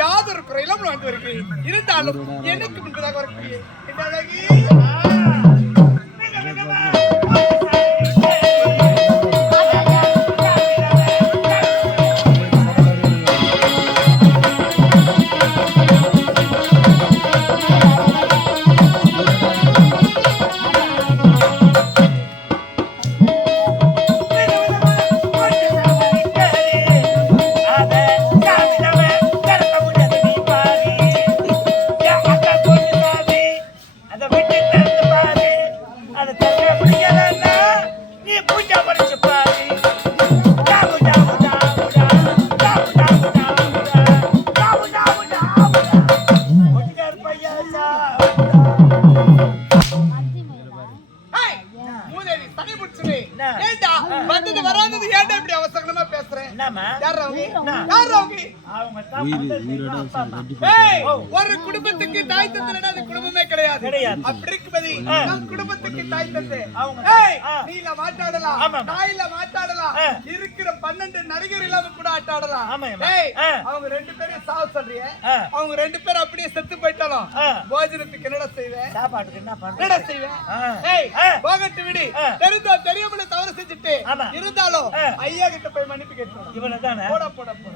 யாதொரு குறையிலும் வாழ்ந்து வருகிறேன். இருந்தாலும் எனக்கு முன்பதாக வரக்கூடிய ஒரு குடும்பத்துக்கு தாய் தந்தை குடும்பமே கிடையாது. அப்படி இருக்கும்போது நம் குடும்பத்துக்கு தாய் தந்தை நீல மாட்டாடலாம், தாயில மாட்டாடலாம், இருக்கிற 12 நடிகர் இல்லாம கூட ஆட்டாடலாம். அவங்க 2 பேரும் சாவ சொல்றிய, அவங்க 2 பேரும் அப்படியே செத்து போயிட்டாலும் போஜனத்துக்கு என்னடா செய்வேன், சாப்பாட்டுக்கு என்னடா செய்வேன்? போகட்டு விடு, தெரிந்தோ தெரியாமல தவறு செஞ்சுட்டு இருந்தாலும் ஐயா கிட்ட போய் மன்னிப்பு கேட்கணும். இவனதானே போட போட போட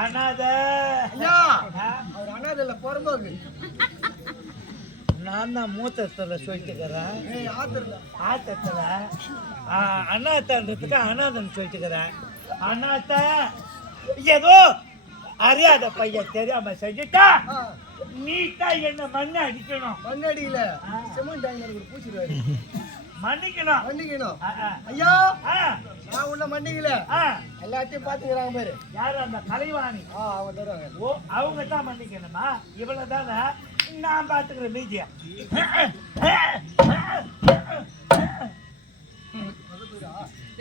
அனாத அவர் அனாதல்ல பொறம்போக்கு. நான் தான் மூத்தத்துல சொல்லிட்டுக்கிறேன், ஆத்தத்துல அண்ணாத்தன்றதுக்கு அனாதன் சொல்லிட்டுக்கிறேன். அண்ணாத்த ஏதோ அறியாத பையன் தெரியாம செஞ்சுட்டா நீட்டா என்ன மண்ணு அடிக்கணும். மண்ணு அடிக்கல, சிமெண்ட் பூச்சிடுவாரு. மன்னிக்கணும் மன்னிக்கணும் ஐயா, நான் உன்ன மன்னிக்கல, எல்லாத்தையும் பாத்துக்கிறாங்க பாரு. யாரு அந்த கலைவாணி, அவங்க தருவாங்க. ஓ, அவங்க தான் மன்னிக்கணுமா? இவ்வளவுதானே, நான் பாத்துக்கிறேன் மீதியா.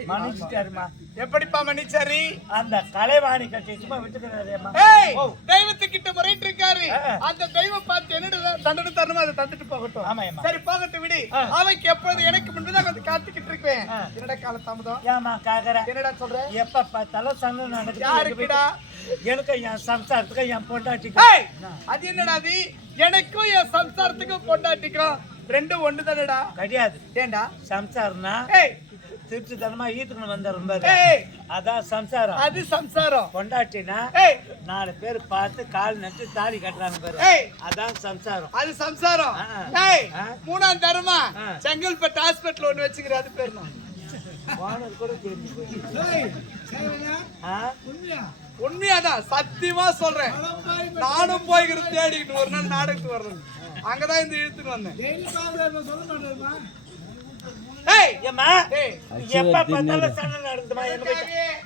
மன்னிச்சிட்டாருமா. எப்படிப்பா மன்னிச்சாரு? அந்த கலைவாணி கட்டி சும்மா விட்டுக்கிறாரேம்மா. ஏய் தெய்வத்துக்கிட்ட முறையிட்டு இருக்காரு. அந்த தெய்வம் பார்த்து என்னடா தண்டனை தரணுமோ அதை தந்துட்டு போகட்டும். ஆமாம்மா. சரி போகட்டும் விடு. அவைக்கு எப்பொழுது எனக்கு முன்புதான் வந்து காத்துக்கிட்டு இருக்கேன். என்னடா கால தாமதம்? ஏமா காக்கற? என்னடா சொல்ற? எப்ப பார்த்தாலும் சண்டை நடக்குது. யாருக்குடா? எனக்கு என் சம்சாரத்துக்கு என் பொண்டாட்டிக்கு. ஏய் அது என்னடா அது? எனக்கும் என் சம்சாரத்துக்கும் பொண்டாட்டிக்கும் ரெண்டும் ஒண்ணுதானடா? கிடையாது. ஏண்டா சம்சாரம்னா ஏய் திருச்சிதனமா ஈத்துக்கணும் வந்தாரு. ஏய் அதான் சம்சாரம். அது சம்சாரம். பொண்டாட்டினா ஏய் 4 பேர் பார்த்து கால் நட்டு தாலி கட்டுறாங்க பாரு. ஏய் அதான் சம்சாரம். அது சம்சாரம். ஏய் மூணாம் தரமா செங்கல்பட்டு ஹாஸ்பிடல் ஒண்ணு வச்சுக்கிற அது பேர் நான் வானர் கூட தெரிஞ்சு போய். உண்மையாதான் சத்தியமா சொல்றேன். நானும் போய்கிற தேடிக்கிட்டு ஒரு நாள் நாடகத்துக்கு வர்றது அங்கதான் இந்த இழுத்துட்டு வந்தேன். ஏய் ஏம்மா எப்ப பார்த்தாலும் சண்டை நடக்குதுமா.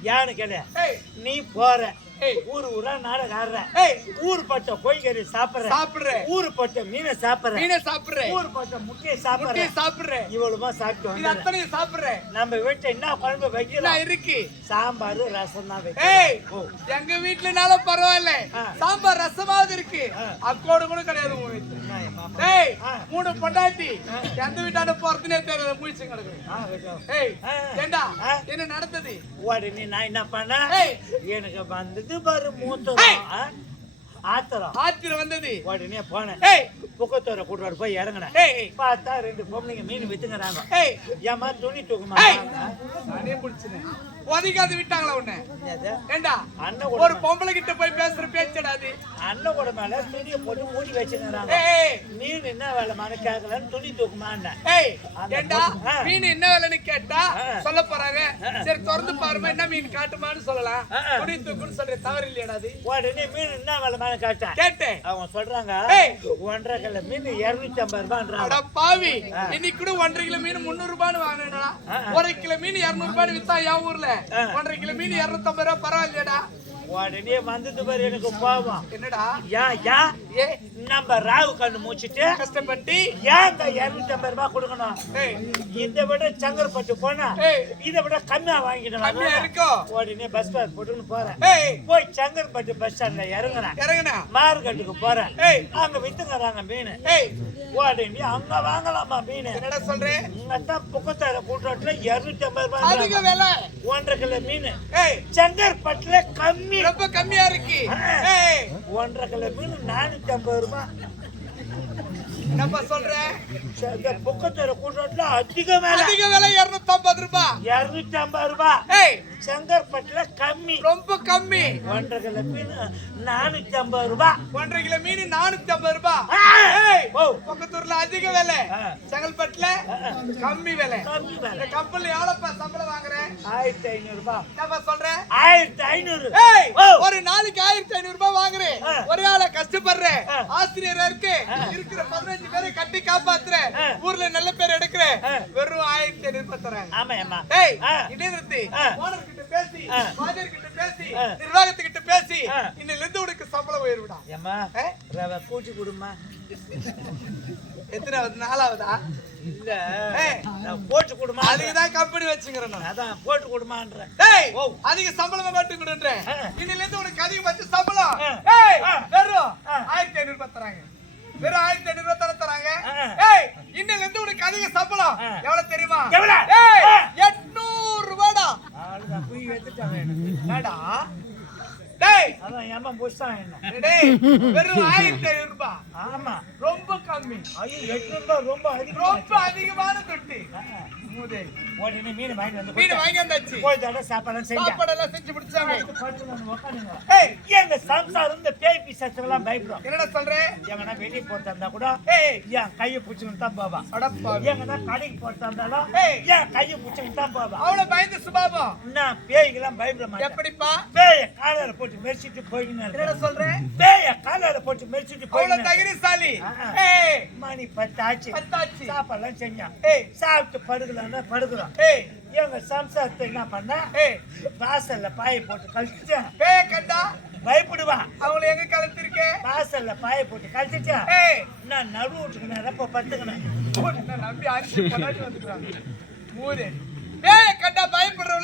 யானு கேளு. நீ போற ஊரு ஊரா நாடகம் ஆடுற. ஊரு பட்ட கோழிக்கறி சாப்பிடுற. ஊரு பட்ட மீனை சாப்பிடுற. ஊரு பட்ட முட்டையை சாப்பிடுற. இவ்வளவுமா சாப்பிட்டோம். அத்தனையும் சாப்பிடுற. நம்ம வீட்டுல என்ன குழம்பு வைக்கலாம் இருக்கு? சாம்பார் ரசம் தான் ஏய் எங்க வீட்டுலனாலும் பரவாயில்ல, சாம்பார் ரசமாவது இருக்கு. அக்கோடு கூட கிடையாது உங்க வீட்டுல. ஏய் 3 பொண்டாட்டி எந்த வீட்டாண்ட போறதுனே தெரியல முழிச்சு கிடக்குறேன். ஏய் ஏண்டா என்ன நடந்தது? உடனே நான் என்ன பண்ண, எனக்கு வந்தது பாரு மூத்தம் ஆத்திரம் வந்தது. உடனே போனேன். புக்கத்தோரை கூட்டு போய் இறங்கினேன். பார்த்தா 2 பொம்பளைங்க மீன் வித்துங்கிறாங்க. ஏமா துணி தூக்குமா? நானே முடிச்சினேன். ஒதுக்காது விட்டாங்களா உன்னை? ஏண்டா அண்ணன் ஒரு பொம்பளை கிட்ட போய் பேசுற பேச்சடாது. அண்ணன் கூட மேல துணியை போட்டு மூடி வச்சுக்கிறாங்க. மீன் என்ன வேலைமான கேட்கலன்னு துணி தூக்குமான்னு. ஏண்டா மீன் என்ன வேலைன்னு கேட்டா சொல்ல போறாங்க. சரி திறந்து பாருமா என்ன மீன் காட்டுமான்னு சொல்லலாம். துணி தூக்குன்னு சொல்ற தவறு இல்லையடாது. உடனே மீன் என்ன வேலைமான கேட்டேன். அவங்க சொல்றாங்க 1.5 கிலோ மீன் 250 ரூபான்றாங்க. பாவி இன்னைக்கு கூட 1.5 கிலோ மீன் 300 ரூபான்னு வாங்கினா 1 கிலோ மீன் 200 ரூபான்னு வித்தா என் ஊர்ல 1.5 கிலோ மீன் 250 ரூபாய் பரவாயில்லையடா. உடனே வந்தது பாரு எனக்கு கோபம். என்னடா நம்ம ராகு கண்ணு மூச்சிட்டு கஷ்டப்பட்டு ஏங்க 250 ரூபாய் கொடுக்கணும்? இதை விட சங்கர்பட்டு போனா இதை விட கம்மியா வாங்கிடலாம். உடனே பஸ் பாஸ் போட்டுன்னு போறேன். போய் சங்கர்பட்டு பஸ் ஸ்டாண்ட்ல இறங்குறேன். மார்க்கெட்டுக்கு போறேன். அங்க வித்துங்கிறாங்க மீன். உடனே அங்க வாங்கலாமா மீன்? என்னடா சொல்றேன்? இங்கதான் புக்கத்தார கூட்டோட்டுல 250 ரூபாய் அதிக விலை. 1.5 கிலோ மீன் சங்கர்பட்டுல கம்மி, ரொம்ப கம்மியா இருக்கு. 1.5 கிலோ மீன் 450 ரூபாய். என்னப்பா சொல்ற? புக்கத்தோர கூட்டோட்டுல அதிக விலை 250 ரூபாய். 250 ரூபாய் செங்கற்பட்டுல கம்மி, ரொம்ப கம்மி. 1.5 கிலோ மீன் 450 ரூபாய். 1.5 கிலோ மீன் 450 ரூபாய். பக்கத்தூர்ல அதிக விலை, செங்கல்பட்டுல கம்மி விலை. இந்த கப்பல்ல எவ்வளவுப்பா சம்பளம் வாங்குறேன்? 1500 ரூபாய். என்னப்பா சொல்ற? 1500. ஒரு நாளைக்கு 1500 ரூபாய் வாங்குறேன். ஒரே ஆள கஷ்டப்படுறேன். ஆசிரியரா இருக்கு இருக்கிற 15 பேரை கட்டி காப்பாத்துறேன். ஊர்ல நல்ல பேர் எடுக்கிறேன். வெறும் 1500 ரூபாய் தரேன். ஆமாம்மா. டேய் இடிரத்தி ஓனர் கிட்ட பேசி, மாதர் கிட்ட பேசி, நிர்வாகத்துக்கிட்ட பேசி இன்னில இருந்து உனக்கு சம்பளம் உயர்வுடா. ஏம்மா ரவ கூட்டி கொடுமா. எத்தனாவது நாளாவதா? இல்ல நான் போட்டு கொடுமா. அதுக்கு தான் கம்பெனி வச்சுக்கிறேன் நான். அதான் போட்டு கொடுமான்றேன். டேய் அதிக சம்பளம் மட்டும் கொடுன்றேன். இன்னில இருந்து உனக்கு அதிக பட்ச சம்பளம். ஏய் வெறும் 1500 ரூபாய் தராங்க. வெறும் 1500 ரூபாய் தராங்க. ஏய் இன்னில இருந்து உனக்கு அதிக சம்பளம் எவ்வளவு தெரியுமா? எவ்வளவு? ஏய் 800 ரூபாய்டா. ஆளுதான் போய் எடுத்துட்டாங்க எனக்கு. என்னடா? டேய் அதான் ஏமா புஷ்தான் என்ன? டேய் வெறும் 1500 ரூபாய். ஆமா ரொம்ப கம்மி. ஐயோ 800 ரூபாய் ரொம்ப அதிகம். ரொம்ப அதிகமான தொட்டி. மூதே உடனே மீன் வாங்கி வந்து மீன் வாங்கி வந்தாச்சு. போய் தட சாப்பாடு செஞ்சு முடிச்சாங்க. ஏய் எங்க சம்சாரம் இந்த பேய் பிசாசுலாம் பயப்படும். என்னடா சொல்ற? எங்கனா வெளிய போறதா இருந்தா கூட என் கையை புடிச்சுன்னு தான் போவா. எங்கனா கடைக்கு போறதா இருந்தாலும் என் கையை புடிச்சுன்னு தான் போவா. அவ்வளவு பயந்து சுபாவம். நான் பேய்க்கெல்லாம் பயப்பட மாட்டேன். எப்படிப்பா? பேய காலால போட்டு மெரிச்சிட்டு போயின்னு. என்னடா சொல்ற? பேய காலால போட்டு மெரிச்சிட்டு போயின்னு. அவ்வளவு தைரியசாலி. மணி 10 ஆச்சு. சாப்பாடுலாம் செஞ்சான். சாப்பிட்டு படுக்கலாம்னா படுக்கிறோம். எங்க சம்சாரத்தை என்ன பண்ண, வாசல்ல பாயை போட்டு கழிச்சுட்டேன். பேய கண்டா பயப்படுவா. அவளை எங்க கலத்திருக்க? வாசல்ல பாயை போட்டு கழிச்சுட்டேன். நான் நடு வீட்டுக்கு நேரப்ப பத்துக்கினேன். நம்பி அரிசி கொண்டாடி வந்துக்கிறாங்க. மூதே பேய கண்டா பயப்படுற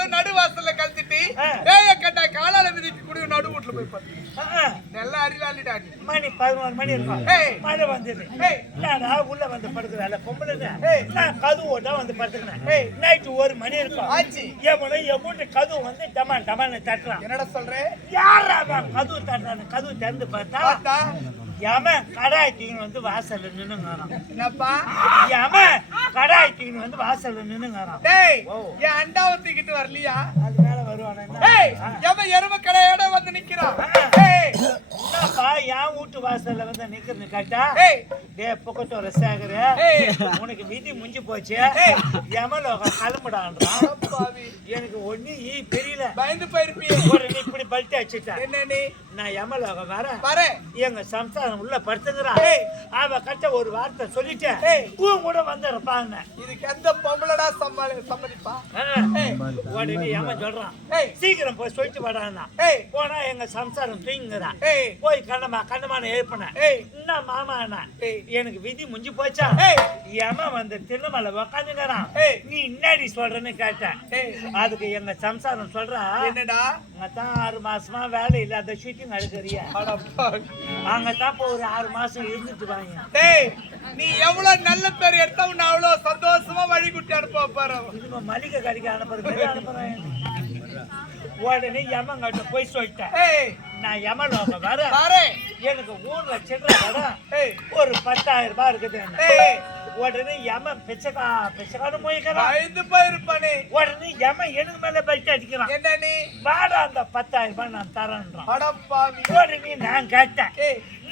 பேய கட்டா காலால மிதிக்கு குடி நடு வீட்டுல போய் பாத்து நல்லா அறிவாளிடா நீ. மணி 11 மணி இருக்கும். மழை வந்தது. நானா உள்ள வந்து படுக்கிறேன் பொம்பளை. நான் கதவு ஓட்டா வந்து படுத்துக்கிறேன். நைட்டு 1 மணி இருக்கும். ஆச்சு எவனோ எமௌண்ட் கதவு வந்து டமான் டமான்னு தட்டுறான். என்னடா சொல்றே? யாரா கதவு தட்டுறான்னு கதவு திறந்து பார்த்தா எமன் கடாய்த்தின்னு வந்து வாசல்ல நின்னுங்கிறான். என்னப்பா எமன் கடாய்த்தின்னு வந்து வாசல்ல நின்னுங்கிறான். டேய் என் அண்டாவை தூக்கிட்டு வரலையா? அது மேல வருவானே. டேய் எவன் எருமை கடையோட வந்து நிக்கிறான். டேய் என்னப்பா என் வீட்டு வாசல்ல வந்து நிக்கிறன்னு கேட்டா டே பொக்கத்தோர சேகர உனக்கு விதி முடிஞ்சு போச்சு. எமலோக கிளம்புடான்றான். எனக்கு ஒண்ணு தெரியல. பயந்து போயிருப்பியே. உடனே இப்படி பல்ட்டி அடிச்சுட்டேன். என்ன நீ? நான் எமலோக வரேன். எங்க சம்சாரம் உள்ள படுத்துக்கிறான். அவ கட்ட ஒரு வார்த்தை சொல்லிட்டேன். உன் கூட வந்துருப்பாங்க. இதுக்கு எந்த பொம்பளடா சம்மதிப்பா? உடனே எமன் சொல்றான் சீக்கிரம் போய் சொல்லிட்டு வாடான்னா. போனா எங்க சம்சாரம் தூங்குறான். போய் கண்ணமான எழுப்பின. என்ன மாமா எனக்கு விதி முடிஞ்சு போச்சா? எமன் வந்து திருமலை உக்காந்துக்கிறான். நீ என்னடி சொல்றன்னு கேட்டேன். அதுக்கு எங்க சம்சாரம் சொல்றா என்னடா அங்கதான் 6 மாசமா வேலை இல்லாத ஷூட்டிங் அடுக்கிறியா? அங்கதான் இப்போ ஒரு 6 மாசம் இருந்துட்டு வாங்க. டேய் நீ எவ்வளவு நல்ல பேர் எடுத்த உன்னை அவ்வளவு சந்தோஷமா வழி குட்டி அனுப்ப போற. இதுங்க மளிகை கடைக்கு அனுப்புறது அனுப்புறேன். உடனே யமங்கிட்ட போய் சொல்லிட்டேன். நான் யமலோக வரேன். எனக்கு ஊர்ல சில்லற வரும். ஒரு 10,000 ரூபாய் இருக்குது. உடனே யமன் பிச்சைக்கான போயிருப்பானே. உடனே யமன் எனக்கு மேல பல்ட்டி அடிக்கிறான். என்ன நீ வாடா அந்த 10,000 ரூபாய் நான் தரேன்றான். அடப்பாவி. உடனே நான் கேட்டேன்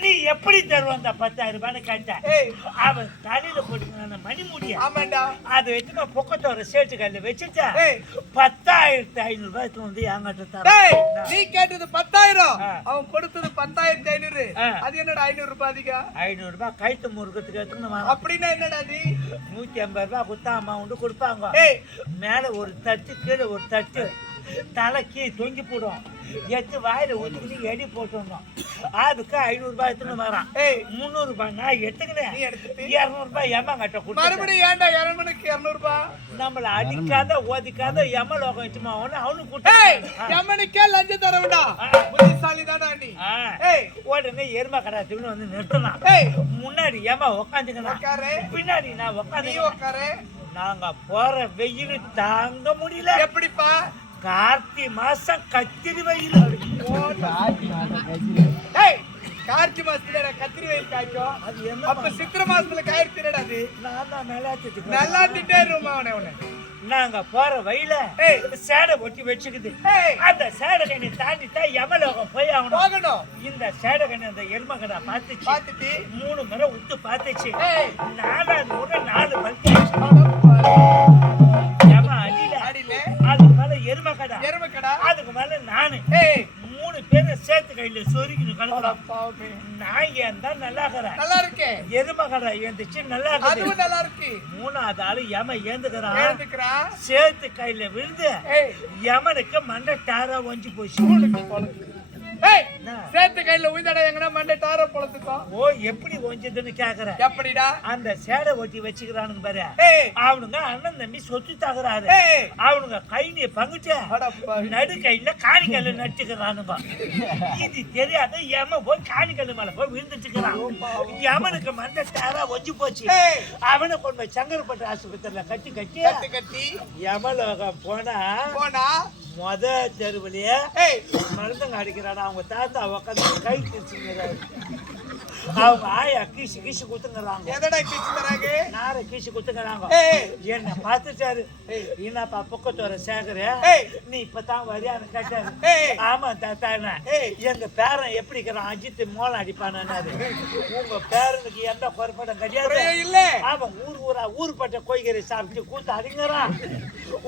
நீ எப்படி தருவ அந்த 10,000 ரூபாய்னு கேட்டேன். அவன் தலையில போட்டுக்கிற மணி முடியா அதை வச்சு பொக்கத்தோர சேட்டு கல்ல வச்சுட்டேன். 10,500 ரூபாய்க்கு வந்து என்கிட்ட தர. நீ கேட்டது 10,000, அவன் கொடுத்தது 10,500. அது என்னடா 500 ரூபாய் அதிகம்? 500 ரூபாய் கைத்து முறுக்கத்துக்கு எடுத்துன்னு. அப்படின்னா என்னடா அது? 150 ரூபாய் குத்தா அம்மா கொடுப்பாங்க. மேல ஒரு தட்டு கீழே ஒரு தட்டு தலைக்கு தொங்கி போடும். எத்து வாயில ஊத்துக்கிட்டு எடி போட்டுருந்தோம். அதுக்கு 500 ரூபாய் எடுத்துன்னு வரான். 300 ரூபாய் நான் எடுத்துக்கினேன். 200 ரூபாய் எமங்கிட்ட கொடுத்து மறுபடியும் ஏன்டா 200 ரூபாய்? நம்மள அடிக்காத ஓதிக்காத எமலோகம் வச்சுமா அவனுக்கு கொடுத்து எமனுக்கே லஞ்சம் தர வேண்டாம். புத்திசாலி தானா நீ? உடனே எருமை கடாத்துன்னு வந்து நிறுத்தினான். முன்னாடி ஏமா உக்காந்துக்கணும், பின்னாடி நான் உக்காந்து. நாங்க போற வெயில் தாங்க முடியல. எப்படிப்பா? கார்த்தி மாசம் கத்திரி வெயில். கார்த்தி மாசத்துல கத்திரி வெயில் காய்க்கும். அது என்ன? அப்ப சித்திரை மாசத்துல காய்ச்சிடா. அது நான் தான் நல்லாத்திட்டே இருமா அவனை. நாங்க போற வழியில சேடை ஒட்டி வச்சுக்குது. அந்த சேடை கண்ணி தாண்டிட்டா யமலோகம் போய் ஆகணும். இந்த சேடை கண்ணி அந்த எருமை கடை பார்த்துட்டு 3 முறை விட்டு பார்த்துச்சு. 4வது முறை 4 பல்ட்டி அடியில. அதுக்கு மேல எருமை கடை, அதுக்கு மேல நானு 3 பேரை சேர்த்து கையில சொருக்கின்னு கலக்குறோம். நான் ஏன் தான் நல்லா இருக்கேன். எருமை கடை ஏந்துச்சு நல்லா இருக்கு. 3வது ஆளு யம ஏந்துக்கிறான். சேர்த்து கையில விழுந்து யமனுக்கு மண்டை டாரா ஒஞ்சி போச்சு. சேர்த்து கையில உயிர்தடை எங்கடா மண்டை டார பொளத்துக்கும். ஓ எப்படி ஒஞ்சதுன்னு கேக்குற? எப்படிடா? அந்த சேடை ஒட்டி வச்சுக்கிறானுங்க பாரு. அவனுங்க அண்ணன் தம்பி சொத்து தாக்குறாரு. அவனுங்க கைனிய பங்குட்டு நடு கையில காணிக்கல்ல நட்டுக்கிறானுங்க. இது தெரியாத யம போய் காணிக்கல்லு மேல போய் விழுந்துட்டுக்கிறான். யமனுக்கு மண்டை டாரா ஒஞ்சி போச்சு. அவனை கொண்டு போய் சங்கரப்பட்டு ஆஸ்பத்திரியில கட்டி யமலோகம் போனா மொத தெருவுலயே மருந்தங்க அடிக்கிறானா. அவங்க தாத்தா உட்காந்து கை கிழிச்சுங்கிறாரு. அவங்க ஆயா கீசு குத்துங்கிறாங்க. எதடா கீசு தராங்க? நார கீசு குத்துங்கிறாங்க. என்ன பார்த்துட்டாரு. என்னப்பா பக்கத்தோர சேகர நீ இப்பதான் வரியான்னு கேட்டாரு. ஆமா தாத்தா எங்க பேரன் எப்படி இருக்கிறான்? அஜித் மோளம் அடிப்பானாரு. உங்க பேரனுக்கு எந்த குறைபாடும் கிடையாது இல்ல. அவன் ஊர்பட்ட கோய்கறி சாப்பிட்டு கூத்து அடிங்கிறான்.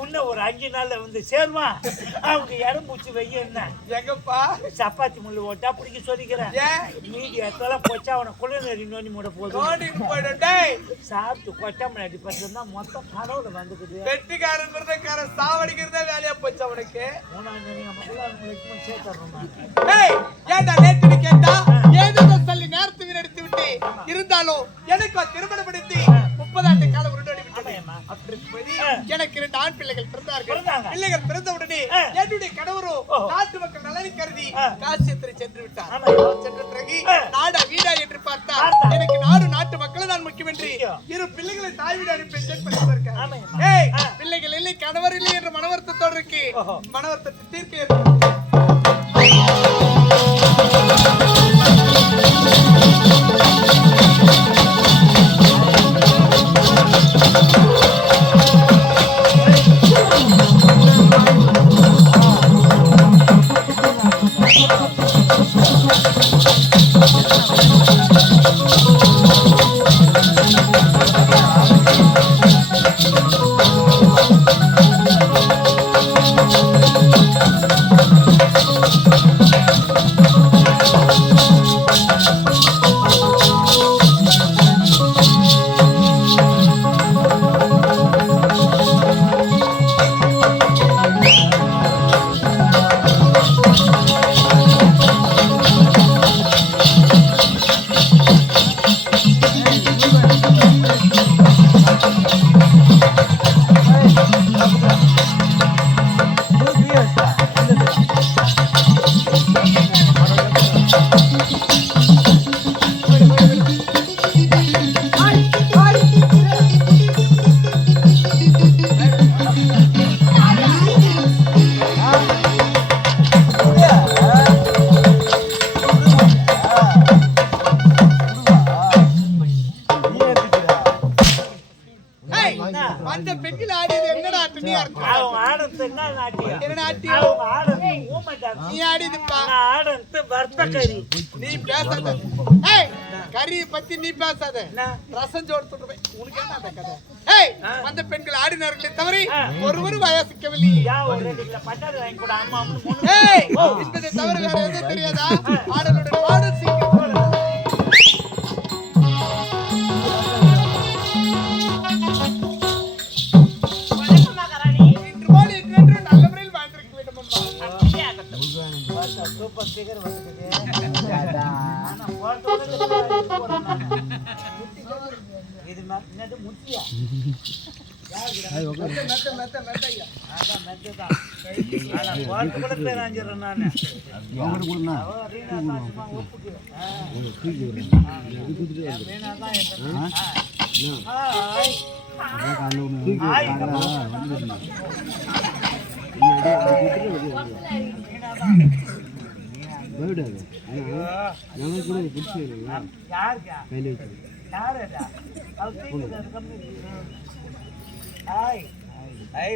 இன்னும் ஒரு 5 நாள்ல வந்து சேருவான். அவங்க இறம்பூச்சி வெய்ய என்ன எங்கப்பா சப்பாத்தி முள்ளு ஓட்டா பிடிக்க சொல்லிக்கிறேன். மீடியாத்தெல்லாம் போச்சா அவனை குளிநெறி நோண்டி மூட போகுது. சாப்பிட்டு கொட்டாம அடி பார்த்தா மொத்தம் கனவுல வந்துக்குது. வெட்டிக்காரன் சாவடிக்கிறதே வேலையா போச்சு அவனுக்கு. 3ஆம் சேர்த்தோம். ஏண்டா நேற்று கேட்டா ஏதோ சொல்லி நேரத்தை வீணடித்து விட்டு இருந்தாலும் எனக்கு திருமணப்படுத்தி 30 ஆண்டு காலம் உருண்டோடி விட்டது. எனக்கு 2 ஆண் பிள்ளைகள் பிறந்தார்கள். பிள்ளைகள் பிறந்த உடனே என்னுடைய கணவரோ நாட்டு மக்கள் நலனை கருதி காசி யாத்திரை சென்று விட்டார். சென்ற பிறகு நாடா வீடா என்று பார்த்தால் எனக்கு நாட்டு மக்கள் தான் முக்கியம் என்று இரு பிள்ளைகளை தாய் வீடு அனுப்பி பிள்ளைகள் இல்லை கணவர் இல்லை என்ற மனவருத்தத்தோடு இருக்கு. மனவருத்தத்தை தீர்க்க அந்த பெண்கள் ஆடியது என்ன நாட்டியம்? அவங்க ஆடுறது என்ன நாட்டியம்? என்ன நாட்டியம்? அவங்க ஆடுறது ஊமை டான்ஸ். நீ ஆடியதுப்பா. நான் ஆடுறது வர்த்தகரி. நீ பேசாத. ஏய் கறியை பத்தி நீ பேசாத. ரசம் ஜோடு சொல்றேன். உனக்கு என்ன அந்த கதை? ஏய் அந்த பெண்கள் ஆடினார்களே தவிர ஒருவரும் வயசிக்கவில்லை. யா ஒரு ரெண்டு பட்டாடு வாங்கி கூட அம்மா அம்மா. ஏய் இந்த தவிர வேற எதுவும் தெரியாதா? ஆடலோட பாடு சீக்கிரம் போடு. சூப்பர் ஸ்பீக்கர் வந்துக்குது. ஆனா போறதோட இது என்னது முத்தியா?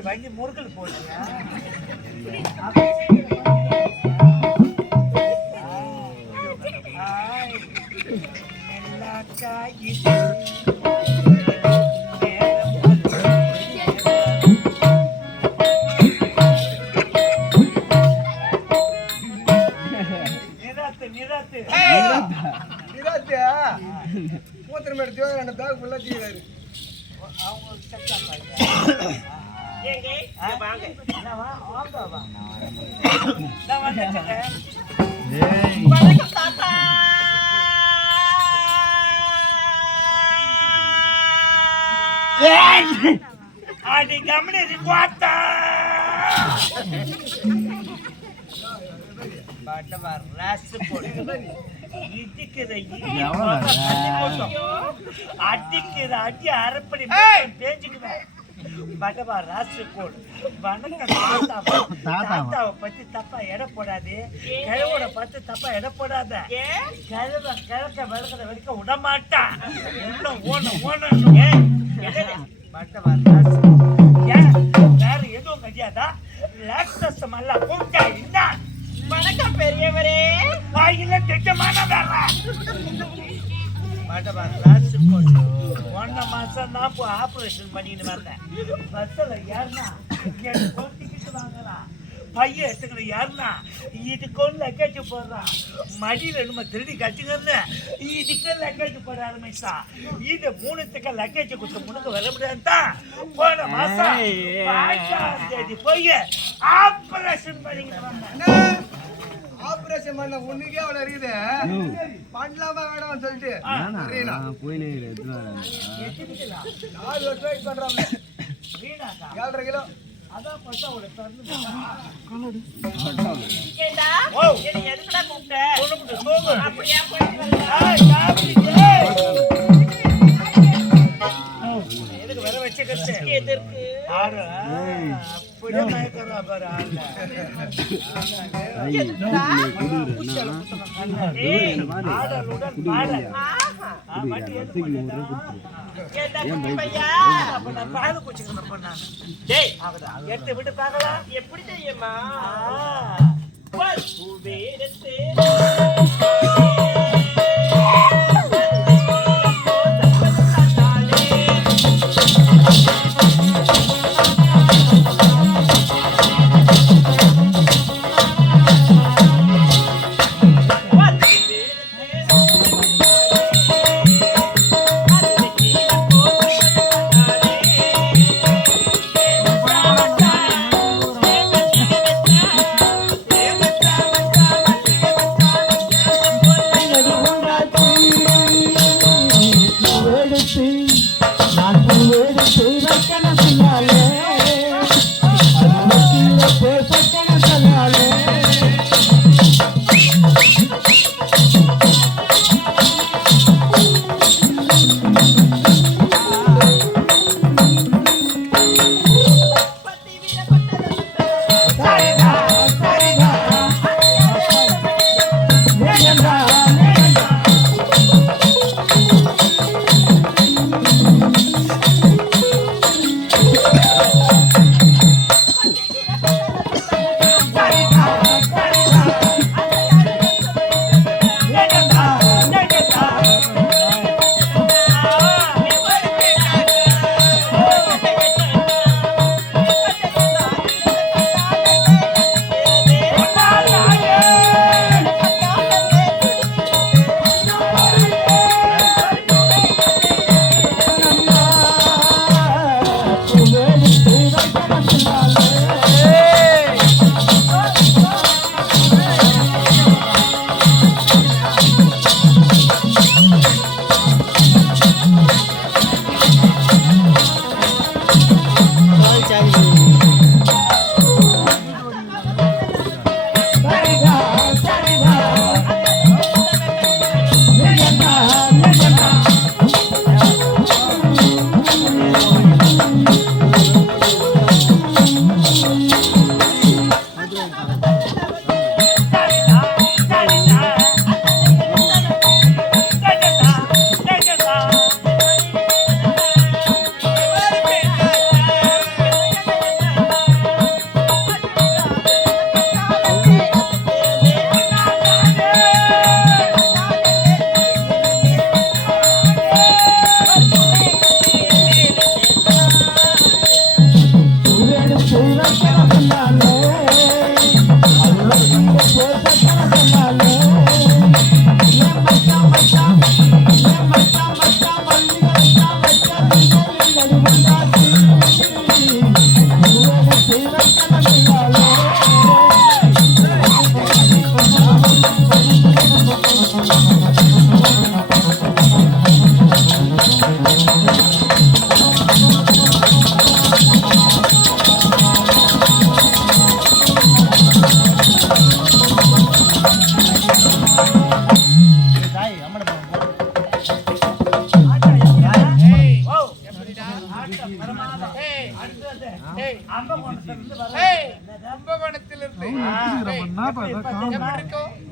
வண்டி முறுக்கல் போட்டியா? அடி கம்பெனி குவாத்தா பட்டவர் ராஸ் போடு இடிக்குது அடிக்குது அடி அரப்படி பேஞ்சுக்குவேன். பட்டவா ராசு போடு. வணக்கம் தாத்தாவை பத்தி தப்பா எடை போடாது. கிழவோட பத்தி தப்பா எடை போடாத. கிழவ கிழக்க விளக்கத வரைக்கும் விடமாட்டா. பட்டவா ராசு ஏன் வேற எதுவும் கிடையாதா? லாக்டஸ் மல்ல கூட்டா என்ன? வணக்கம் பெரியவரே. இல்ல திட்டமான வேலை. ராசு போடு. 1 மாசம் தான் ஆபரேஷன் பண்ணிட்டு வந்தேன். பஸ்ல யாருன்னா டிக்கெட் வாங்கலாம். பையன் எடுத்துக்கிற யாருன்னா இதுக்கு லக்கேஜ் போடுறான். மடியில நம்ம திருடி கட்டுங்கன்னு இதுக்கு லக்கேஜ் போட ஆரம்பிச்சா. இது 3த்துக்கு லக்கேஜ் கொடுத்து முன்னுக்கு வர முடியாதுதான். போன மாசம் 5ஆம் தேதி போய் ஆபரேஷன் பண்ணிக்கிட்டு வந்தேன். ஆபரேஷன் பண்ண உன்னுக்கே அவ்வளவு இருக்குது. பண்ணலாமா வேணாம்னு சொல்லிட்டு 4 வருஷம் பண்றாங்க. 7.5 கிலோ அதான் பச்சை ஒரு தந்து கேட்டா என்ன எதுக்குடா கூப்பிட்ட சொல்லுங்க சோமு அப்படியே போயிட்டு எதுக்கு வர வச்சுக்கிட்டு எதற்கு ஆறு அப்படியே மயக்கறா பாரு ஆள எதுக்குடா ஆடலுடன் பாடல் ஆஹா மாட்டி எது பண்ணா கேட்டா குட்டி பையா அப்ப நான் பால் குடிச்சுக்கணும் பண்ணா டேய் ஆகுதா எடுத்து விட்டு பார்க்கலாம் எப்படி தெரியுமா ஆ பூவேரத்தே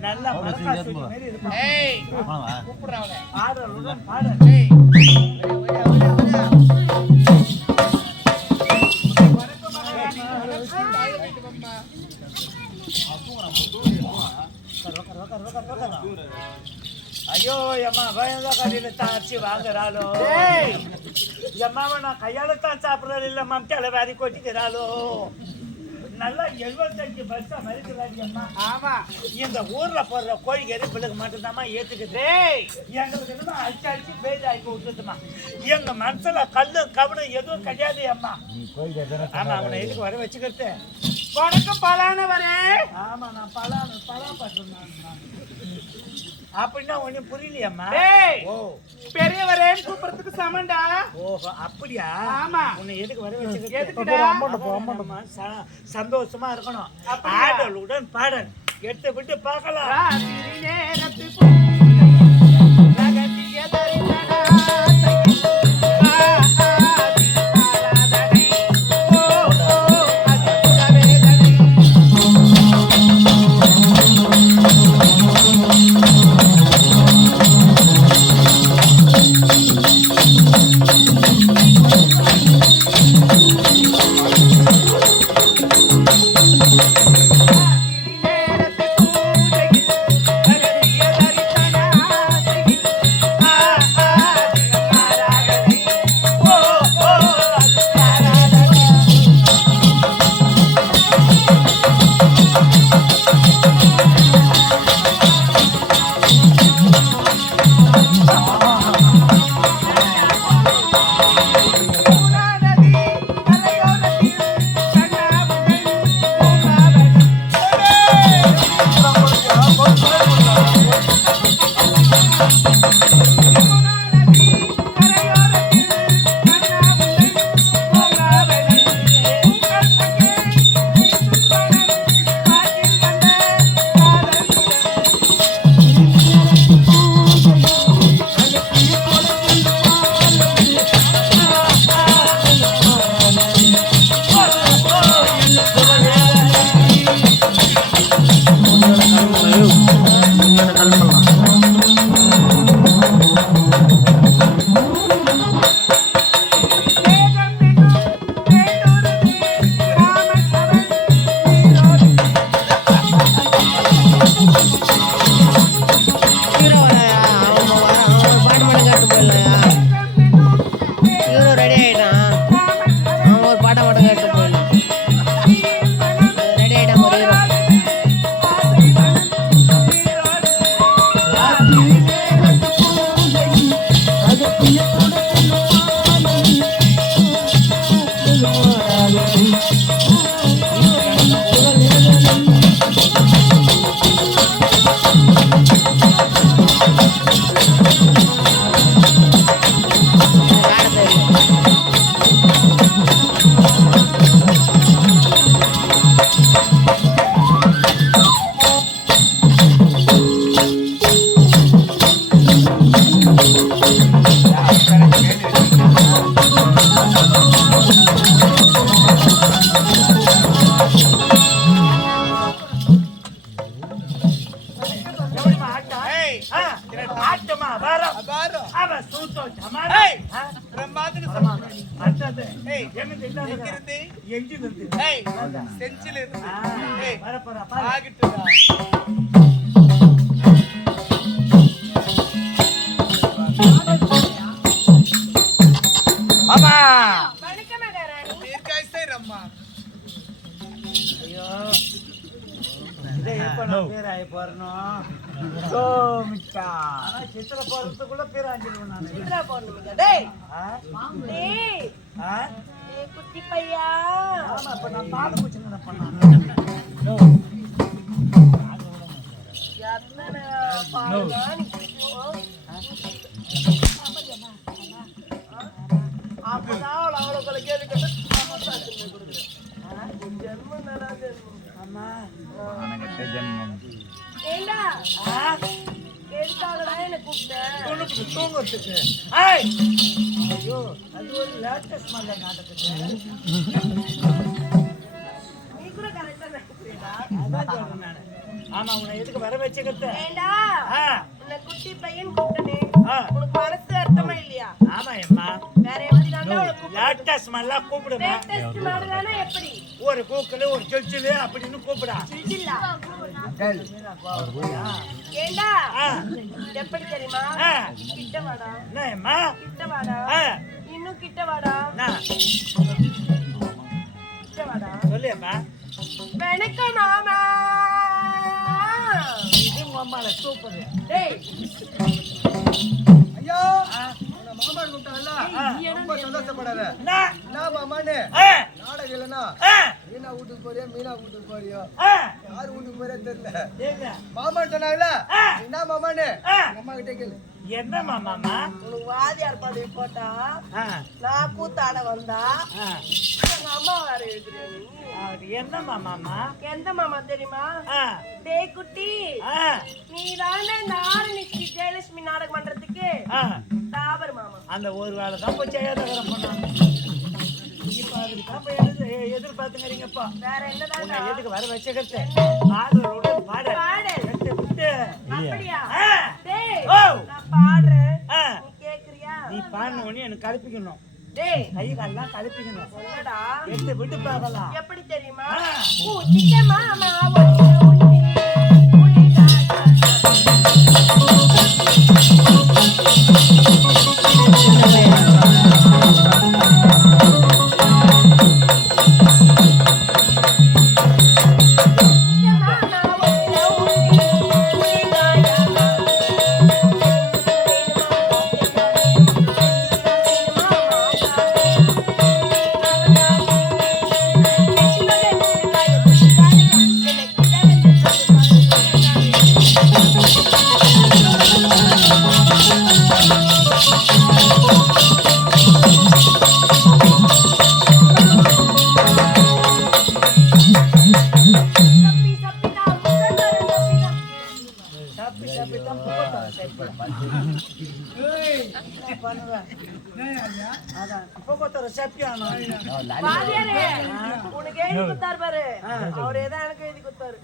நல்லா ஆடலுடன் பாடல் ஐயோ அம்மா பயந்தா கடையில தாச்சி வாங்குறாளோ அம்மாவை நான் கையால தான் சாப்பிடறது இல்ல மம்கால வேற கொட்டிக்கிறாளோ நல்லா 75 பர்சா மறிக்கிறாங்க அம்மா. ஆமா இந்த ஊர்ல போடுற கோழிக்கறி பிள்ளைக்கு மட்டும்தாம்மா ஏத்துக்குது. எங்களுக்கு என்னமா அடிச்சு பேஜ் ஆகி விட்டுட்டுமா. எங்க மனசுல கல்லு கபடு எதுவும் கிடையாது அம்மா. ஆமா அவனை எதுக்கு வர வச்சுக்கிறது. வணக்கம் பலான வரே. ஆமா நான் பலா பட்டுருந்தேன். அப்படின்னா ஒண்ணும் புரியலையம்மா. டேய் ஓ பெரியவரேன்னு கூப்பிடுறதுக்கு சமண்டா. ஓஹோ அப்படியா? ஆமா. உன்னை எதுக்கு வர வச்சுக்கிட்டு? எதுக்குடா? சந்தோஷமா இருக்கணும். ஆடலுடன் பாடல் எடுத்து விட்டு பார்க்கலாம். ராத்திரி நேரத்து ரகசிய தரிசனா சித்திர போறதுக்குள்ள பேர் ஆஞ்சிருவேன் நான். குட்டி பையா ஆமா இப்ப நான் பாடு பூச்சிங்க பண்ணேன். அப்பதான் அவளை கேள்வி கேட்டு ஏண்டா எதுக்காகடா என்ன கூப்பிட்ட? தூங்குறதுக்கு. ஐயோ அது ஒரு லேட்டஸ்ட் மாதிரி நாட்டத்துக்கு. நீ கூட கரெக்டா நினைக்கிறீடா? அதான் சொல்றேன் நானு. ஆமா உன்னை எதுக்கு வர வச்சுக்கிட்ட? ஏண்டா உன்னை குட்டி பையன் கூப்பிட்டனே ஆ. உனக்கு மனசு அர்த்தமா இல்லையா? ஆமா அம்மா வேற எப்படி தாண்டா உனக்கு கூப்பிட்டு லேட்டஸ்ட் மாதிரிலாம் கூப்பிடுமா? டெஸ்ட் மாடலானா எப்படி? ஒரு கூக்கலு ஒரு செல்சிலு அப்படின்னு கூப்பிடா. இல்ல ஏண்டா எப்படி தெரியுமா? கிட்ட வாடா. என்ன அம்மா? கிட்ட வாடா. இன்னும் கிட்ட வாடா. கிட்ட வாடா. சொல்லு அம்மா. வணக்கம் மாமா. இது மாமால சூப்பர். டேய் ஐயோ மாமா கூப்பிட்டாங்கல்ல ரொம்ப சந்தோஷப்படாத. என்ன என்ன மாமான்னு நாடகம் இல்லைன்னா மீனா வீட்டுக்கு போறியோ மீனா வீட்டுக்கு போறியோ யாரு வீட்டுக்கு போறியோ தெரியல. மாமான்னு சொன்னாங்கல்ல, என்ன மாமான்னு அம்மா கிட்டே கேளு. என்ன மாமாமா? உனக்கு வாதியார் பதவி போட்டா நான் கூத்தாட வந்தா எங்க அம்மா வேற எழுதுறேன். என்ன மாமாமா? எந்த மாமா தெரியுமா? டேய் குட்டி, நீ தானே இந்த ஆரணிக்கு ஜெயலட்சுமி நாடகம் பண்றதுக்கு தாவர் மாமா. அந்த ஒரு வேலை தான் போய் ஜெயதகரம் பண்ணாங்க. இப்ப அதுக்கு தான் போய் எதிர்பார்த்துங்கிறீங்கப்பா. வேற என்னதான் எதுக்கு வர வச்சுக்கிறது? ஆடுறோட பாடு அப்படியா? டேய் நான் பாடுறேன், நீ கேக்குறியா? நீ பாடின உடனே எனக்கு கலப்பிக்கணும். டேய் கை கால்லாம் கலப்பிக்கணும். சொல்லடா. எடுத்து விட்டு பார்க்கலாம். எப்படி தெரியுமா? பூச்சிக்க மாமா ஒண்ணு உண்ணி புலிகாடா. உனக்கு எழுதி கொடுத்தாரு பாரு, அவரே தான் எனக்கு எழுதி கொடுத்தாரு.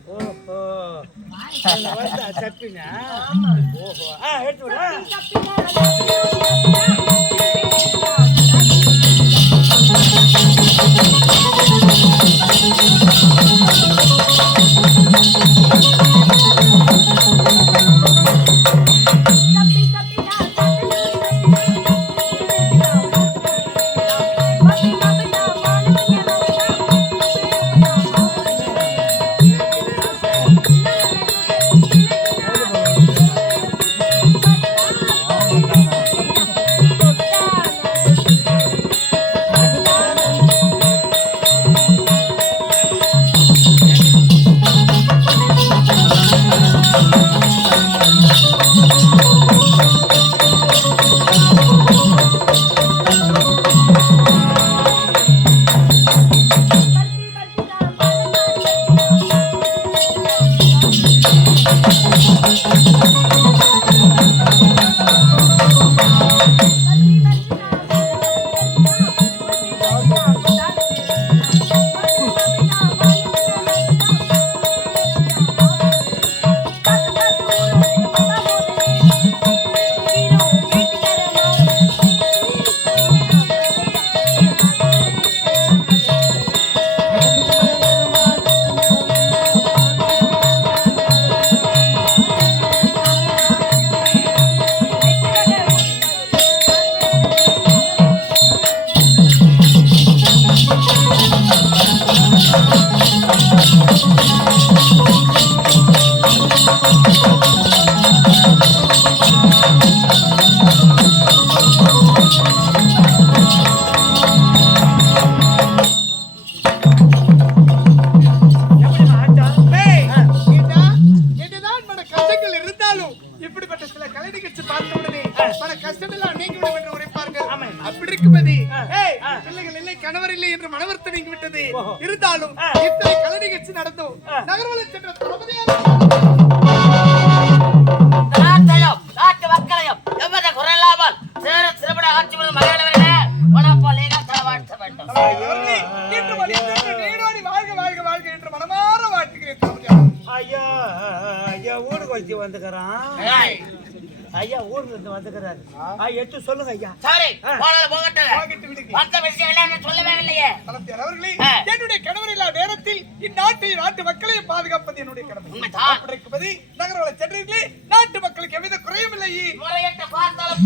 இருந்தாலும் இத்தனை கலை நிகழ்ச்சி நடந்தும் நகர்வலை சென்ற நாட்டு மக்களையும் எவ்வளவு குறையில்லாமல் சிறப்புடைய ஆட்சி மகிழ்ந்தவர்களே வாழ்த்த வேண்டும். வாழ்க வாழ்க வாழ்க என்று மனமாற வாழ்த்துகிறேன். ஐயா ஐயா ஊருக்கு வச்சு வந்துக்கிறான். ஐயா ஊர்ல இருந்து வந்துக்கிறாரு. எடுத்து சொல்லுங்க ஐயா. சாரி போகட்டும். மற்ற விஷயம் எல்லாம் சொல்லவே இல்லையே. அவர்களே, என்னுடைய கணவர் இல்லா நேரத்தில் இந்நாட்டை நாட்டு மக்களையும் பாதுகாப்பது என்னுடைய கடமை. அப்படி இருக்கும்போது நகர்வலை சென்றீர்களே, நாட்டு மக்களுக்கு எவ்வித குறையும் இல்லை. முறையிட்ட பார்த்தாலும்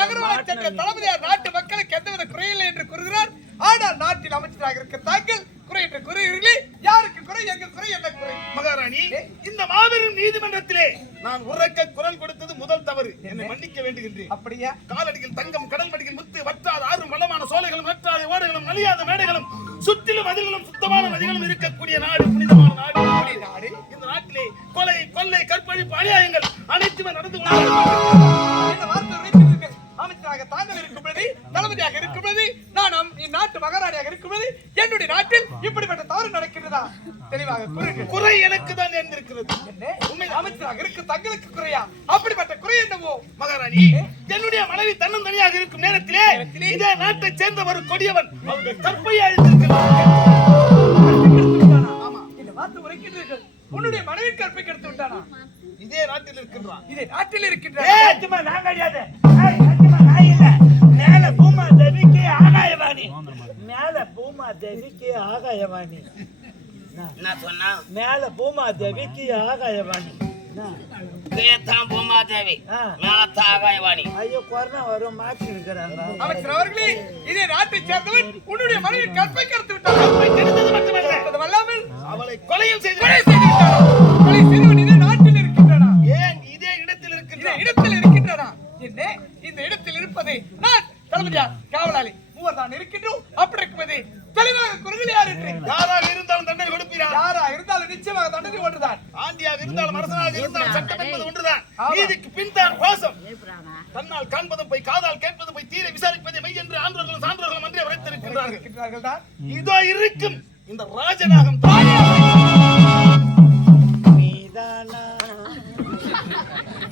நகர்வலை சென்ற தளபதியார் நாட்டு மக்களுக்கு எந்தவித குறையில்லை என்று கூறுகிறார். ஆனால் நாட்டில் அமைச்சராக இருக்க தாங்கள் குறை என்று கூறுகிறீர்களே, யாருக்கு குறை, எங்க குறை, என்ன குறை? மகாராணி, இந்த மாபெரும் நீதிமன்றத்திலே நான் உறக்க குரல் கொடுத்தது முதல் தவறு. என்னை மன்னிக்க வேண்டுகின்றேன். அப்படியா? காலடியில் தங்க நலியாத மேடைகளும் சுற்றிலும் மதில்களும் சுத்தமான நதிகளும் இருக்கக்கூடிய நாடு, புனிதமான நாடு. இந்த நாட்டிலே கொலை, கொள்ளை, கற்பழிப்பு, அநியாயங்கள் அனைத்துமே நடந்து அமைச்சராக தாங்கள் இருக்கும் பொழுது, தளபதியாக இருக்கும் பொழுது, நானும் இந்நாட்டு மகாராணியாக இருக்கும் பொழுது என்னுடைய நாட்டில் இப்படிப்பட்ட தவறு நடக்கிறதா? தெளிவாக கூறுங்கள். குறை எனக்கு தான் நேர்ந்திருக்கிறது. உண்மை அமைச்சராக இருக்கு தங்களுக்கு குறையா? அப்படிப்பட்ட குறை என்னவோ? மகாராணி, என்னுடைய மனைவி தன்னந்தனியாக இருக்கும் நேரத்திலே இதே நாட்டை சேர்ந்த ஒரு கொடியவன் அவருடைய கற்பையை அழித்திருக்கிறார். ஆமா, இந்த வார்த்தை உரைக்கின்றீர்கள். உன்னுடைய மனைவி கற்பை கெடுத்து விட்டானா? இதே நாட்டில் இருக்கின்றான். இதே நாட்டில் இருக்கின்ற நான் கிடையாது. மேல பூமா தேவிக்கு ஆகாயவாணி, மேல பூமா தேவிக்கு ஆகாயவாணி, என்ன சொன்னா? மேல பூமா தேவிக்கு ஆகாயவாணி. கீழத்தான் பூமாதேவி, மேலத்தான் ஆகாயவாணி. ஐயோ, கொரோனா வரும், மாற்றி இருக்கிறாங்க. அமைச்சர் அவர்களே, இதே நாட்டை சேர்ந்தவன் உன்னுடைய மனைவி கற்பை கெடுத்து விட்டான். கற்பை கெடுத்தது மட்டுமல்லாமல் அவளை கொலையும் செய்து விட்டான். கொலை செய்தவன் இதே நாட்டில் இருக்கின்றனா? ஏன் இதே இடத்தில் இருக்கின்றான்? இடத்தில் இருக்கின்றனா? என்ன இந்த இடத்தில் இருப்பது நான் தளபதியார், காவலாளி மூவர் தான் இருக்கின்றோம். அப்படி இருக்கும்போது தெளிவாக குறுகள் யார் என்று? யாராக இருந்தாலும் தண்டனை கொடுப்பீர்கள். யாரா இருந்தாலும் நிச்சயமாக தண்டனை ஒன்றுதான். ஆண்டியாக இருந்தாலும் அரசனாக இருந்தாலும் சட்டம் என்பது ஒன்றுதான். நீதிக்கு பின் தான் பாசம். கண்ணால் காண்பதும் போய், காதால் கேட்பதும் போய், தீரை விசாரிப்பதை மெய் என்று ஆன்றோர்களும் சான்றோர்களும் அன்றே உரைத்திருக்கிறார்கள் தான். இதோ இருக்கும் இந்த ராஜநாகம்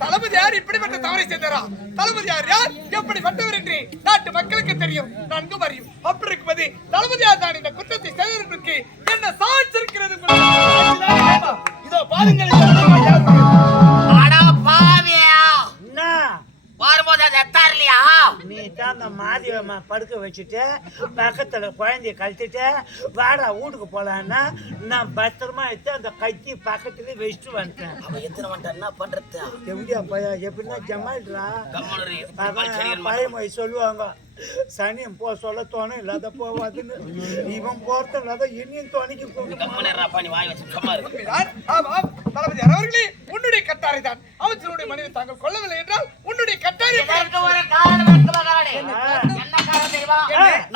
தளபதியார் இப்படிப்பட்ட தவறை செய்தாரா? தளபதியார் யார், எப்படிப்பட்டவர் என்று நாட்டு மக்களுக்கு தெரியும், நன்கு அறியும். அப்படி இருக்கும்போது தளபதியார் தான் இந்த குற்றத்தை செய்தவர்களுக்கு என்ன சாட்சி இருக்கிறது? இதோ பாருங்கள். அடா பாவியா, என்ன வரும்போது அது எத்தார் இல்லையா? நீ தான் அந்த மாதியம்மா படுக்க வச்சுட்டு பக்கத்துல குழந்தைய கழிச்சிட்டு வாடா வீட்டுக்கு போலான்னா நான் பத்திரமா எடுத்து அந்த கத்தி பக்கத்துல வச்சுட்டு வந்துட்டேன். அவன் எத்தனை வந்துட்டா என்ன பண்றது? எப்படியா பையா, எப்படின்னா ஜமால்ரா கம்மனு பழைய மொழி சொல்லுவாங்க, சனியம் போ சொல்ல தோணும் இல்லாத போவாதுன்னு. இவன் போறது இல்லாத என்னையும் தோணிக்கு கம்மனு வாய் வச்சு சும்மா இருக்கு. ஆமாம் தளபதியார் அவர்களே, உன்னுடைய கட்டாரை தான் அமைச்சருடைய மனைவி தாங்கள் கொள்ளவில்லை என்றால் உன்னுடைய கட்டாரை ஒரு காரணம் இருக்கு மகாராணி. என்ன காரணம் தெரியுமா?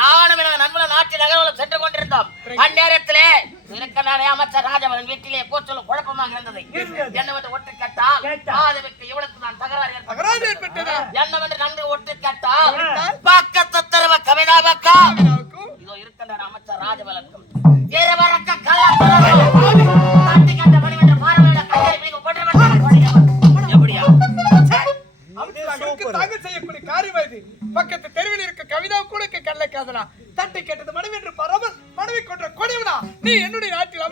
நானும் எனது நண்பன் நாட்டு நகர்வலம் சென்று கொண்டிருந்தோம். அந்நேரத்திலே இருக்கனானே அமைச்சர் ராஜவன் வீட்டிலே கூச்சலும் குழப்பமாக இருந்தது. என்னவென்று ஒட்டு கேட்டால் மாதவிக்கு இவளுக்கு நான் தகராறு ஏற்பட்டதா? என்னவென்று நன்கு ஒட்டு கேட்டால் பக்கத்து தெருவ கவிதா பக்கம் இதோ இருக்கின்ற அமைச்சர் ராஜவலனுக்கும் இருவரக்க தட்டி கட்ட மணிவென்ற பார்வையில கையை மீது எப்படியா தாங்கள் செய்யக்கூடிய காரியம் இது. பக்கத்து தெருவில் இருக்க கவிதா கூட கல்லை காதலா தட்டை கேட்டது மனைவி என்று பரவல் மனைவி கொன்ற கொடிவனா நீ என்னுடைய நாட்டில்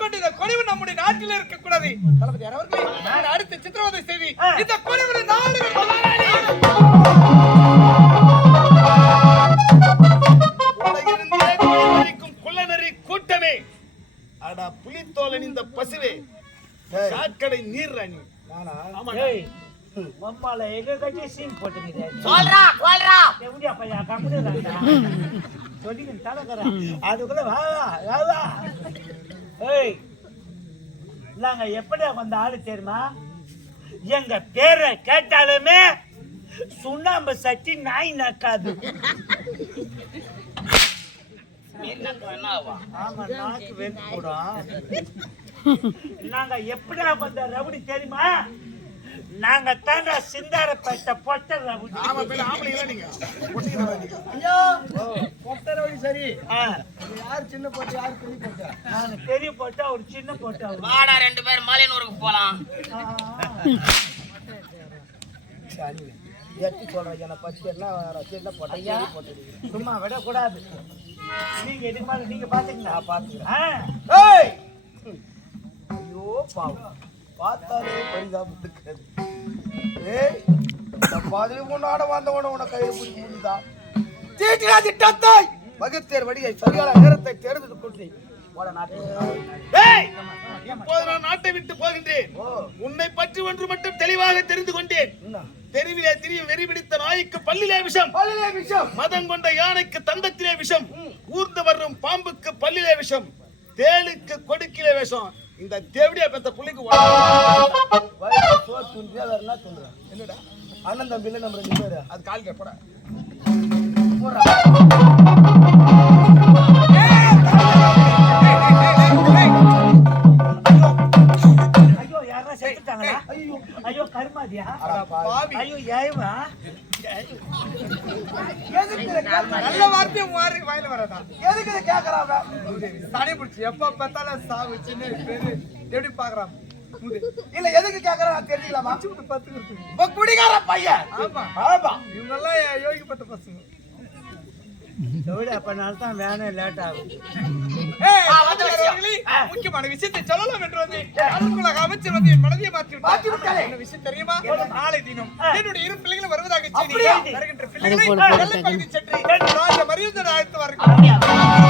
கொண்ட கொடிவு நம்முடைய நாட்டில் இருக்க கூடாது. தளபதியார் அவர்களே, அடுத்த சித்திரவதை செய்தி இந்த கொடிவு நாடு குள்ளநெறி கூட்டமே, அடா புலித்தோலன் இந்த பசுவே, சாக்கடை நீர் ராணி. மம்மால எங்க கட்டி சீன் போட்டுக்கிறேன். சொல்றா சொல்றா எப்படியா பையா கம்முடா சொல்லிங்க தலகற அதுக்குள்ள வா வா வா. ஏய், நாங்க எப்படியா வந்த ஆளு தெரியுமா? எங்க பேரை கேட்டாலுமே சுண்ணாம்பு சட்டி நாய் நக்காது. ஆமா, நாக்கு வெந்து போடும். நாங்க எப்படியா வந்த ரவுடி தெரியுமா? நாங்க தாங்க சிந்தாரப்பட்ட பொட்ட ரவுடி. சரி, யாரு சின்ன போட்டு யாரு பெரிய போட்டா? நான் பெரிய போட்டா ஒரு சின்ன போட்டா. வாடா ரெண்டு பேர் மலையனூருக்கு போலாம். எட்டி சொல்றேன், என்ன பத்தி என்ன சின்ன போட்டா சும்மா விடக்கூடாது. நீங்க எதுக்கு நீங்க பாத்தீங்களா? பாத்துக்கிறேன். ஐயோ பாவம், பார்த்தாலே பரிதாபம் இருக்காது. ஏய், இந்த பதவி கொண்டாட வந்தவன உன கையை பிடிக்க முடியுதா? தீட்டினா திட்டத்தாய் வகுத்தேர் வடியை சரியான நேரத்தை தேர்ந்தெடுத்து கொண்டு இப்போது நான் நாட்டை விட்டு போகின்றேன். உன்னை பற்றி ஒன்று மட்டும் தெளிவாக தெரிந்து கொண்டேன். தெருவிலே திரியும் வெறி பிடித்த நாய்க்கு பல்லிலே விஷம், மதம் கொண்ட யானைக்கு தந்தத்திலே விஷம், ஊர்ந்து வரும் பாம்புக்கு பல்லிலே விஷம், தேளுக்கு கொடுக்கிலே விஷம். இந்த தேவடியா பெத்த புள்ளிக்கு என்னடா அண்ணன் தம்பியில நம்ம ரெண்டு பேரு அது கால் கேப்படா. ஐயோ யாரா செத்துட்டாங்களா? ஐயோ கருமாதியா? பாவி. ஐயோ ஏய்வா? நல்ல வார்த்தை வாயில வராதா? எதுக்கு இதை கேக்குறான் அவன்? சனி பிடிச்சி எப்ப பார்த்தாலும் சாவு சின்ன பேரு எப்படி பாக்குறான்? இல்ல எதுக்கு கேக்குறான் தெரிஞ்சுக்கலாமா? குடிகார பையன். ஆமா ஆமா, இவங்க எல்லாம் யோகிப்பட்ட பசங்க. அப்பனால்தான் வேணே லேட் ஆகும். முக்கியமான விஷயத்தை சொல்லலாம் என்று வந்து அதுக்குள்ளாக அமைச்சர் வந்து என் மனதை மாற்றி விட்டாரே. என்ன விஷயம் தெரியுமா? நாளை தினம் என்னுடைய இரு பிள்ளைகளும் வருவதாக செய்தி வருகின்ற பிள்ளைகளை வெள்ளை பகுதி சென்று ராஜ மரியாதை அழைத்து வாருங்கள்.